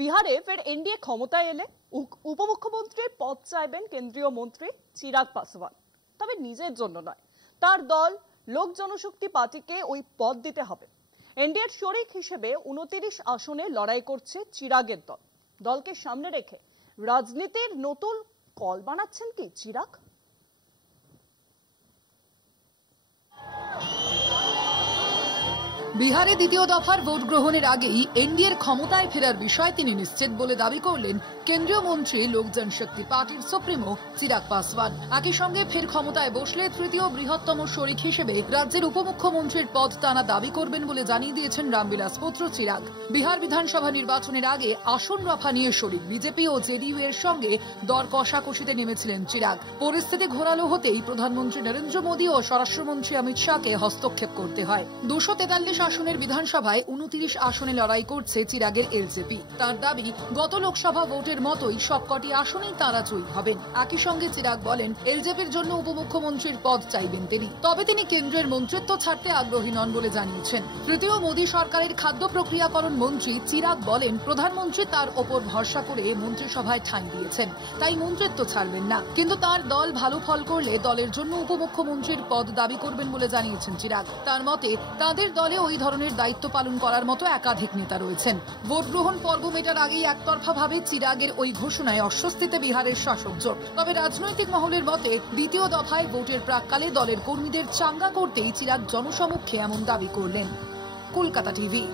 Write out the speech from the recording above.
বিহারে ফের এনডিএ ক্ষমতায় এলে উপমুখ্যমন্ত্রীর পদ চাইবেন কেন্দ্রীয় মন্ত্রী চিরাগ পাসওয়ান। তবে নিজের জন্য নয়, তার দল লোক জনশক্তি পার্টিকে ওই পদ দিতে হবে। এনডিএর শরিক হিসেবে 29 আসনে লড়াই করছে চিরাগের দল। দলকে সামনে রেখে রাজনীতির নতুন কল বানাচ্ছেন কি চিরাগ? বিহারে দ্বিতীয় দফার ভোট গ্রহণের আগেই এনডিএর ক্ষমতায় ফেরার বিষয় তিনি নিশ্চিত বলে দাবি করলেন কেন্দ্রীয় মন্ত্রী লোক জনশক্তি পার্টির সুপ্রিমো চিরাগ পাসওয়ান। একই সঙ্গে ফের ক্ষমতায় বসলে তৃতীয় বৃহত্তম শরিক হিসেবে রাজ্যের উপমুখ্যমন্ত্রীর পদ টানা দাবি করবেন বলে জানিয়ে দিয়েছেন রামবিলাস পুত্র চিরাগ। বিহার বিধানসভা নির্বাচনের আগে আসন রফা নিয়ে শরিক বিজেপি ও জেডিইউ এর সঙ্গে দর কষাকষিতে নেমেছিলেন চিরাগ। পরিস্থিতি ঘোরালো হতেই প্রধানমন্ত্রী নরেন্দ্র মোদী ও স্বরাষ্ট্রমন্ত্রী অমিত শাহকে হস্তক্ষেপ করতে হয়। 243 আসনের বিধানসভায় 29 আসনে লড়াই করছে চিরাগের এলজেপি। তার দাবি, গত লোকসভা ভোটের মতোই সবকটি আসনেই তারা জয়ী হবেন। একই সঙ্গে চিরাগ বলেন, এলজেপির জন্য উপমুখ্যমন্ত্রীর পদ চাইবেন তিনি, তবে তিনি কেন্দ্রের মন্ত্রিত্ব ছাড়তে আগ্রহী নন বলে জানিয়েছেন। তৃতীয় মোদী সরকারের খাদ্য প্রক্রিয়াকরণ মন্ত্রী চিরাগ বলেন, প্রধানমন্ত্রী তার ওপর ভরসা করে মন্ত্রিসভায় ঠাঁই দিয়েছেন, তাই মন্ত্রিত্ব ছাড়বেন না। কিন্তু তার দল ভালো ফল করলে দলের জন্য উপমুখ্যমন্ত্রীর পদ দাবি করবেন বলে জানিয়েছেন চিরাগ। তার মতে, তাদের দলে ওই ধরনের দায়িত্ব পালন করার মতো একাধিক নেতা রয়েছেন। ভোট গ্রহণ পর্ব মেটার আগেই একতরফাভাবে চিরাগের ওই ঘোষণায় অস্বস্তিতে বিহারের শাসক জোট। তবে রাজনৈতিক মহলের মতে, দ্বিতীয় দফায় ভোটের প্রাক্কালে দলের কর্মীদের চাঙ্গা করতেই চিরাগ জনসমক্ষে এমন দাবি করলেন। কলকাতা টিভি।